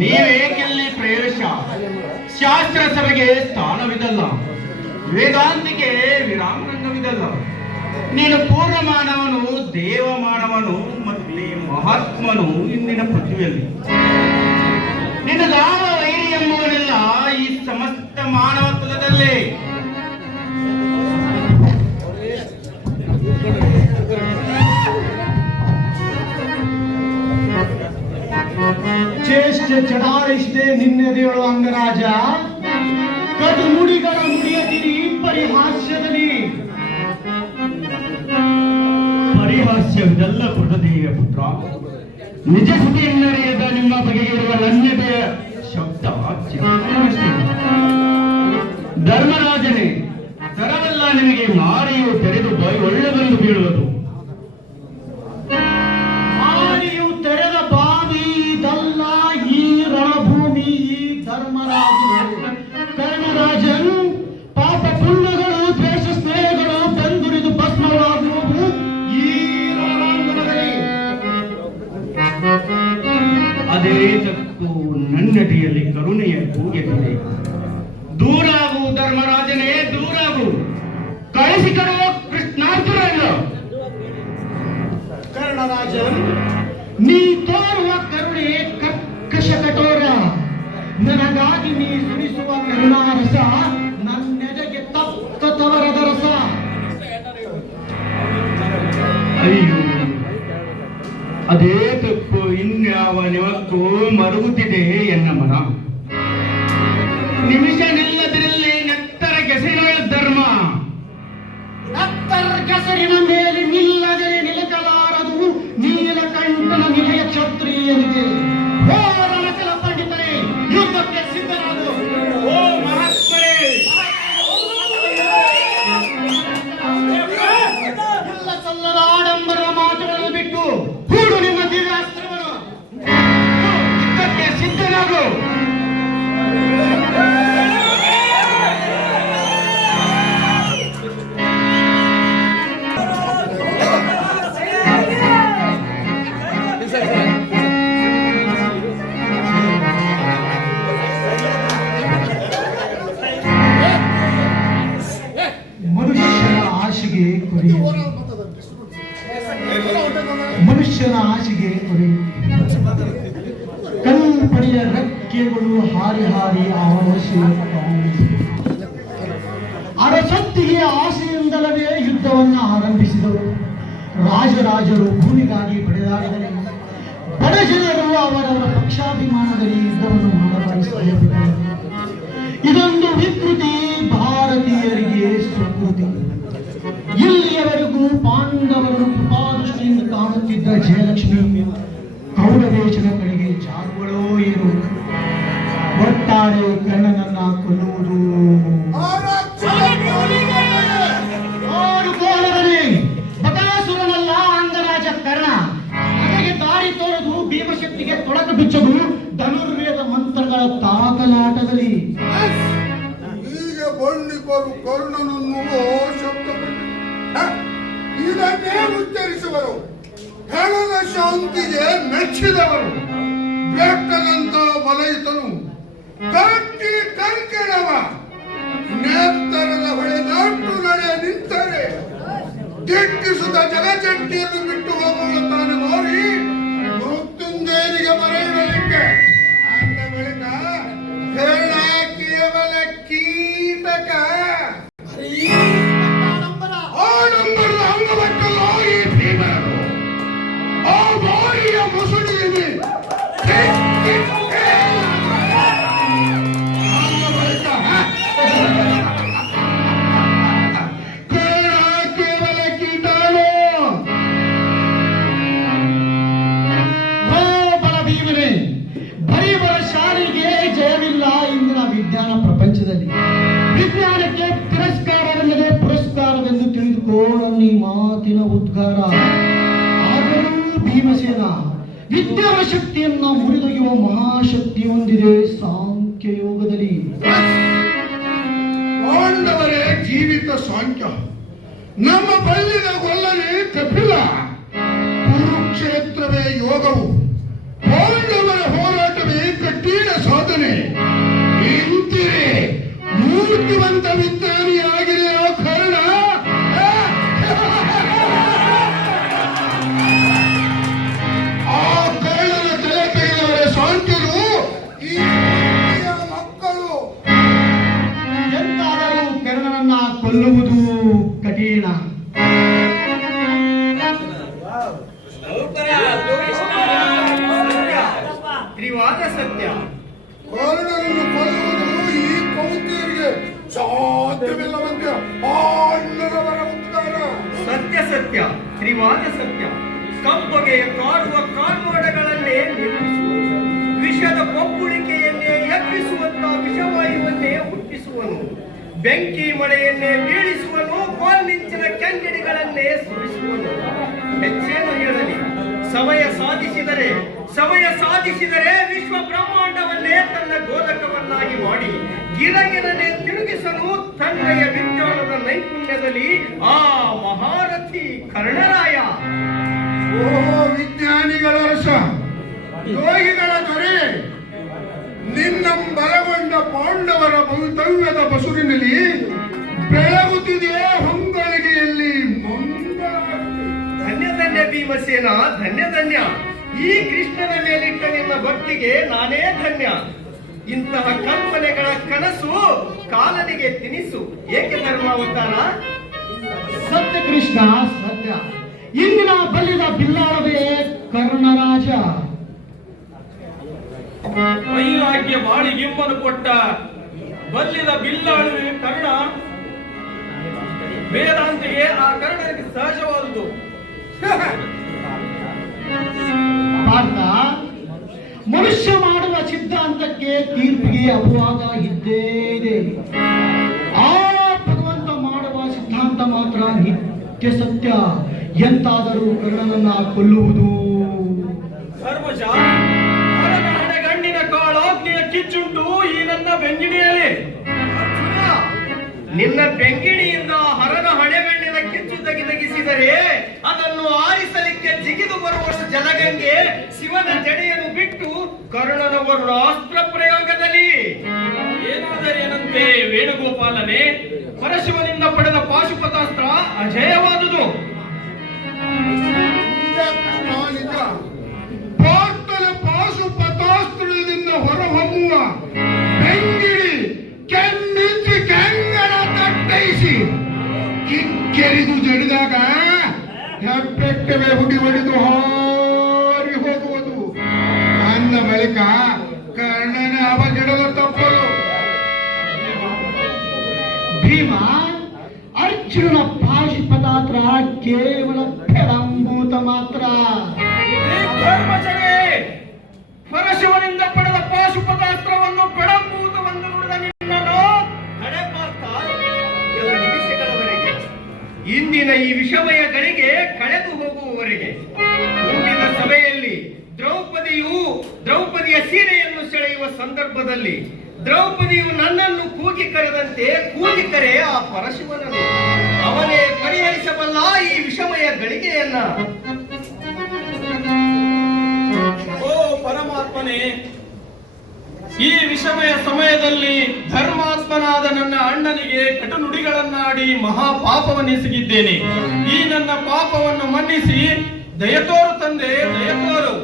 ನೀವೇಕೆಲ್ಲಿ ಪ್ರವೇಶ? ಶಾಸ್ತ್ರ ಸಭೆಗೆ ಸ್ಥಾನವಿದಲ್ಲ, ವೇದಾಂತಿಗೆ ವಿರಾಮರಂಗವಿದಲ್ಲ. ನೀನು ಪೂರ್ಣ ಮಾನವನು, ದೇವ ಮಾನವನು, ಮತ್ತೆ ಮಹಾತ್ಮನು ಇಂದಿನ ಪೃಥ್ವಿಯಲ್ಲಿ. ನಿನ್ನ ದಾವ ವೈರಿ ಎಂಬುವನೆಲ್ಲ ಈ ಸಮಸ್ತ ಮಾನವ ಕುಲದಲ್ಲೇ. ಚೇಷ್ಟ ಚಡಾಯಿಸಿದೆ ನಿನ್ನೆದೆಯಳು ಅಂಗರಾಜ. ಕಡು ನುಡಿಗಳ ನುಡಿಯದಿರಿ ಪರಿಹಾಸ್ಯದಲ್ಲಿ. ಪರಿಹಾಸ್ಯವಿದೆಲ್ಲ ಪುಟದೇವಿಯ ಪುತ್ರ. ನಿಜ ಸ್ಥಿತಿಯನ್ನರಿಯದ ನಿಮ್ಮ ಬಗೆಗೆ ಇರುವ ನನ್ಯತೆಯ ಶಬ್ದ ಚಿತ್ರವಷ್ಟೇ. ಧರ್ಮರಾಜನೇ, ತರವೆಲ್ಲ ನಿನಗೆ ಮಾರಿಯು ತೆರೆದು ಒಳ್ಳೆ ಬಂದು ಬೀಳುವುದು. ಮಾರಿಯು ತೆರೆದ ಬಾವಿ ಇದಲ್ಲ ಈ ರಣಭೂಮಿ. ಈ ಧರ್ಮರಾಜನ್ ಪಾಪ ಪುಣ್ಯಗಳು, ದ್ವೇಷ ಸ್ನೇಹಗಳು ಬೆಂದುರಿದು ಭಸ್ಮವಾಗುವುದು ಈ ರಣಾಂಗಣದಲ್ಲಿ. ಅದೇ ತಕ್ಕು ನನ್ನಡಿಯಲ್ಲಿ ಕರುಣೆಯ ಕೂಗೆದಿದೆ. ದೂರಾಗು ಧರ್ಮರಾಜನೇ, ದೂರಾಗು. ಕಳಿಸಿಕೊಡುವ ಕೃಷ್ಣಾರ್ಜುನ. ಕರ್ಣರಾಜನ್, ನೀ ತೋರುವ ಕರುಣೆ ಕರ್ಕಶ ಕಠೋರ. ನನಗಾಗಿ ನೀ ಸುರಿಸುವ ಕರುಣಾರಸ ನನ್ನೆದೆಗೆ ತಪ್ಪ ತವರದ ರಸ. ಅಯ್ಯೋ, ಅದೇ ತಪ್ಪು ಇನ್ಯಾವ ನಿಮಕ್ಕೂ ಮರುಗುತ್ತಿದೆ ಎನ್ನ ಮನ. ನಿಮಿಷ ನಿಲ್ಲದಿರಲಿ ನೆತ್ತರ ಕೆಸರಿನ ಧರ್ಮ. ನೆತ್ತರ ಕೆಸರಿನ ಮೇಲೆ ನಿಲ್ಲದೆ ನಿಲಕಲಾರದು ನೀಲಕಂಠನ ನಿಲಯ ಕ್ಷತ್ರಿಯಂತೆ. ಓ ರಣಕಲ ಪಂಡಿತರೇ, ಯುದ್ಧಕ್ಕೆ ಸಿದ್ಧರಾಗು. ಓ ಮಹಾತ್ಮರೇ, ಎಲ್ಲ ಸಲ್ಲದ ಆಡಂಬರ ಮಾತುಗಳನ್ನು ಬಿಟ್ಟು ಹೂಡು ನಿಮ್ಮ ದಿವ್ಯಾಸ್ತ್ರವನ್ನು. ಯುದ್ಧಕ್ಕೆ ಸಿದ್ಧನಾಗು. ಮನುಷ್ಯನ ಆಶೆಗೆ ಕೊರಿ. ಕಲ್ಪನೆಯ ರೆಕ್ಕೆಗಳು ಹಾರಿ ಹಾರಿ ಅರಸತ್ತಿಗೆ ಆಸೆಯಿಂದಲವೇ ಯುದ್ಧವನ್ನು ಆರಂಭಿಸಿದರು. ರಾಜರಾಜರು ಭೂಮಿಗಾಗಿ ಬಡಿದಾಡಿದರೆ ಬಡ ಜನರು ಅವರವರ ಪಕ್ಷಾಭಿಮಾನದಲ್ಲಿ ಯುದ್ಧವನ್ನು ಮಾಡಬಾರಿಸಿದರು. ಇದೊಂದು ವಿಕೃತಿ ಭಾರತೀಯರಿಗೆ ಸ್ವಕೃತಿ. ಇಲ್ಲಿಯವರೆಗೂ ಪಾಂಡವರನ್ನು ಕೃಪಾದೃಷ್ಟಿಯಿಂದ ಕಾಣುತ್ತಿದ್ದ ಜಯಲಕ್ಷ್ಮಿ ಕೌರವೇಶನ ಕಡೆಗೆ ಜಾರುಗಳೋ ಏನು. ಒಟ್ಟಾರೆ ಕರ್ಣನನ್ನ ಕೊಲ್ಲುವುದು. ಬಕಾಸುರನಲ್ಲ ಅಂಗರಾಜ ಕರ್ಣ. ನನಗೆ ದಾರಿ ತೋರದು, ಭೀಮಶಕ್ತಿಗೆ ತೊಡಕು ಬಿಚ್ಚದು ಧನುರ್ವೇದ ಮಂತ್ರಗಳ ತಾಕಲಾಟದಲ್ಲಿ. ಈಗ ಬಳ್ಳಿಕರು ಕರ್ಣನನ್ನು ಶಬ್ದಪಟ್ಟು ಇದನ್ನೇ ಉಚ್ಚರಿಸುವರು. ಹೆಣದ ಶಾಂತಿಗೆ ಮೆಚ್ಚಿದವರು. ಬೆಟ್ಟದಂತ ಬಲಯಿತನು ಕಟ್ಟಿ ಕರ್ಕೆಡವ ನೇತ್ತರದ ಹೊಳೆ ನಾಟು ನಡೆ ನಿಂತರೆ ದಿಟ್ಟಿಸುತ್ತ ಜಗಚಟ್ಟಿಯನ್ನು ಬಿಟ್ಟು ಹೋಗುವ ತಾನು ನೋಡಿ ಮೃತ್ಯುಂಜಯನಿಗೆ ಮರೆಯಲಿಕ್ಕೆ. ಅಂದ ಬಳಿಕ ಹೇಳ ಕೇವಲ ಕೀಟಕ ಆಡಂಬರದ ಅಂಗವಟ್ಟಲ್ಲೋ ಈ ಭೀಮರರು. ಆ ಬಾಯಿಯ ಮುಸುಡಿಯಲ್ಲಿ ಕೇವಲ ಕೀಟಾಣು. ಬಲ ಭೀಮರೇ, ಬರೀ ಬಲ ಶಾಲೆಗೆ ಜಯವಿಲ್ಲ ಇಂದಿನ ವಿಜ್ಞಾನ ಪ್ರಪಂಚದಲ್ಲಿ. ವಿಜ್ಞಾನಕ್ಕೆ ತಿರಸ್ಕಾರವಿಲ್ಲದೆ ಪುರಸ್ಕಾರವೆಂದು ತಿಳಿದುಕೋ ನನ್ನ ಈ ಮಾತಿನ ಉದ್ಗಾರ. ಆದರೂ ಭೀಮಸೇನ ವಿದ್ಯಾವ ಶಕ್ತಿಯನ್ನ ಮುರಿದೊಗೆಯುವ ಮಹಾಶಕ್ತಿ ಹೊಂದಿದೆ ಸಾಂಖ್ಯ ಯೋಗದಲ್ಲಿ. ಪಾಂಡವರೇ ಜೀವಿತ ಸಾಂಖ್ಯ, ನಮ್ಮ ಬಲ್ಲಿನ ಗೊಲ್ಲನೆ ಕಪಿಲ. ಕುರುಕ್ಷೇತ್ರವೇ ಯೋಗವು, ಪಾಂಡವರ ಹೋರಾಟವೇ ಕಟ್ಟಿ ತ್ರಿವಾದ ಸತ್ಯ. ಕರ್ಣನನ್ನು ಕೊಲ್ಲುವುದು ಈ ಕೌತಿಯರಿಗೆ ಸಾಧ್ಯವಿಲ್ಲವಂತೆ ಆ ಅಣ್ಣನವರ ಉದ್ಗಾರ. ಸತ್ಯ ಸತ್ಯ, ತ್ರಿವಾದ ಸತ್ಯ. ಕಪ್ಪಗೆ ಕಾಡುವ ಕಾರ್ಮೋಡಗಳನ್ನೇ ನಿರ್ಮಿಸುವನು, ವಿಷದ ಪೊಪ್ಪುಳಿಕೆಯನ್ನೇ ಎಬ್ಬಿಸುವಂತ ವಿಷವಾಯುವನ್ನೇ ಹುಟ್ಟಿಸುವನು, ಬೆಂಕಿ ಮಳೆಯನ್ನೇ ಬೀಳಿಸುವನು, ಕೋಲ್ಮಿಂಚಿನ ಕೆಂಗಡಿಗಳನ್ನೇ ಸುರಿಸುವನು. ಹೆಚ್ಚೇನು ಹೇಳಲಿ, ಸಮಯ ಸಾಧಿಸಿದರೆ ವಿಶ್ವ ಬ್ರಹ್ಮಾಂಡವನ್ನೇ ತನ್ನ ಗೋಲಕವನ್ನಾಗಿ ಮಾಡಿ ಗಿರಗಿರನೆ ತಿರುಗಿಸಲು ತನ್ನಯ ವಿಜ್ಞಾನದ ನೈಪುಣ್ಯದಲ್ಲಿ ಆ ಮಹಾರಥಿ ಕರ್ಣರಾಯ. ಓ ವಿಜ್ಞಾನಿಗಳ ರಸ, ಯೋಗಿಗಳ ದೊರೆ, ನಿನ್ನ ಬಲಗೊಂಡ ಪಾಂಡವರ ಭವಿತವ್ಯದ ಬಸುರಿನಲ್ಲಿ ಬೆಳಗುತ್ತಿದೆಯೇ ಹೊಂಗಳಿಗೆಯಲ್ಲಿ ಧನ್ಯ ಧನ್ಯ ಭೀಮಸೇನ, ಧನ್ಯ ಧನ್ಯ. ಈ ಕೃಷ್ಣನ ಮೇಲಿಟ್ಟ ನಿನ್ನ ಭಕ್ತಿಗೆ ನಾನೇ ಧನ್ಯ. ಇಂತಹ ಕಲ್ಪನೆಗಳ ಕನಸು ಕಾಲನಿಗೆ ತಿನಿಸು. ಏಕೆ ಧರ್ಮಾವತಾರ? ಸತ್ಯ ಕೃಷ್ಣ ಸತ್ಯ. ಇಂದಿನ ಬಲ್ಲಿದ ಬಿಲ್ಲಾಳವೇ ಕರ್ಣರಾಜ. ವೈರಾಗ್ಯ ಬಾಳಿಗಿಂಬನು ಕೊಟ್ಟ ಬಲ್ಲಿದ ಬಿಲ್ಲಾಳುವೆ ಕರ್ಣ. ವೇದಾಂತಿಗೆ ಆ ಕರ್ಣನಿಗೆ ಸಹಜವಾದುದು. ಪಾರ್ಥ, ಮನುಷ್ಯ ಮಾಡುವ ಸಿದ್ಧಾಂತಕ್ಕೆ ತೀರ್ಪಿಗೆ ಅಪವಾದ ಇದ್ದೇ ಇದೆ. ಆ ಭಗವಂತ ಮಾಡುವ ಸಿದ್ಧಾಂತ ಮಾತ್ರ ನಿತ್ಯ ಸತ್ಯ. ಎಂತಾದರೂ ಕರ್ಣನನ್ನ ಕೊಲ್ಲುವುದು. ಧರ್ಮಜ, ಗಂಡಿನ ಕಾಳಾಗ್ನಿಯ ಕಿಚ್ಚುಂಟು ಈ ನನ್ನ ಬೆಂಗಿಣಿಯಲ್ಲಿ. ನಿನ್ನ ಬೆಂಗಿಣಿಯಿಂದ ಹರನ ಹಣೆಗಣ್ಣಿನ ಕಿಚ್ಚು ತೆಗೆದಗಿಸಿದರೆ ಅದನ್ನು ಆರಿಸಲಿಕ್ಕೆ ಜಿಗಿದು ಬರುವಷ್ಟು ಜಲಗಂಗೆ ಶಿವನ ಜಡೆಯನ್ನು ಬಿಟ್ಟು ಕರ್ಣನ ವರುಣಾಸ್ತ್ರ ಪ್ರಯೋಗದಲ್ಲಿ. ಏನಾದರೇನಂತೆ ವೇಣುಗೋಪಾಲನೆ, ಪರಶಿವನಿಂದ ಪಡೆದ ಪಾಶುಪತಾಸ್ತ್ರ ಅಜೇಯವಾದುದು. ನಿಜ. ಪಾರ್ಥನ ಪಾಶುಪತಾಸ್ತ್ರದಿಂದ ಹೊರಹೊಮ್ಮುವ ಬೆಂಗಿಡಿ ಕೆಮ್ಮಿಂಚಿ ಕೆಂಗರ ತಟ್ಟೈಸಿ ಕಿಕ್ಕೆರಿದು ಜಡಿದಾಗ ಹೆಬ್ಬೆಟ್ಟವೆ ಹುಡಿ ಹೊಡೆದು ಹಾರಿ ಹೋಗುವುದು. ಅಂದ ಬಳಿಕ ಕರ್ಣನ ಅವಘಡದ ತಪ್ಪಲು. ಭೀಮ, ಅರ್ಜುನನ ಪಾಶುಪತಾಸ್ತ್ರ ಕೇವಲ ಪೆಡಂಭೂತ ಮಾತ್ರ. ಧರ್ಮಜನೇ, ಪರಶಿವನಿಂದ ಪಡೆದ ಪಾಶುಪತಾಸ್ತ್ರವನ್ನು ಪೆಡಂಭೂತವೆಂದು ನುಡಿದ ನಿನ್ನನ್ನು ಹಣೆಪಾರ್ಥ ಕೆಲ ನಿಮಿಷಗಳವರೆಗೆ, ಇಂದಿನ ಈ ವಿಷಮಯ ಗಳಿಗೆ ಕಳೆದು ಹೋಗುವವರೆಗೆ ಮುಂದಿನ ಸಭೆಯಲ್ಲಿ ದ್ರೌಪದಿಯ ಸೀರೆಯನ್ನು ಸೆಳೆಯುವ ಸಂದರ್ಭದಲ್ಲಿ ದ್ರೌಪದಿಯು ನನ್ನನ್ನು ಕೂಗಿ ಕರೆದಂತೆ ಕೂಗಿ ಕರೆ ಆ ಪರಶಿವನನ್ನು. ಅವನೇ ಪರಿಹರಿಸಬಲ್ಲ ಈ ವಿಷಮಯ ಗಳಿಗೆಯನ್ನ. ಓ ಪರಮಾತ್ಮನೇ, ಈ ವಿಷಮಯ ಸಮಯದಲ್ಲಿ ಧರ್ಮಾತ್ಮನಾದ ನನ್ನ ಅಣ್ಣನಿಗೆ ಕಟು ನುಡಿಗಳನ್ನಾಡಿ ಮಹಾಪಾಪವನ್ನೆಸಗಿದ್ದೇನೆ. ಈ ನನ್ನ ಪಾಪವನ್ನು ಮನ್ನಿಸಿ ದಯತೋರು ತಂದೆ, ದಯತೋರು.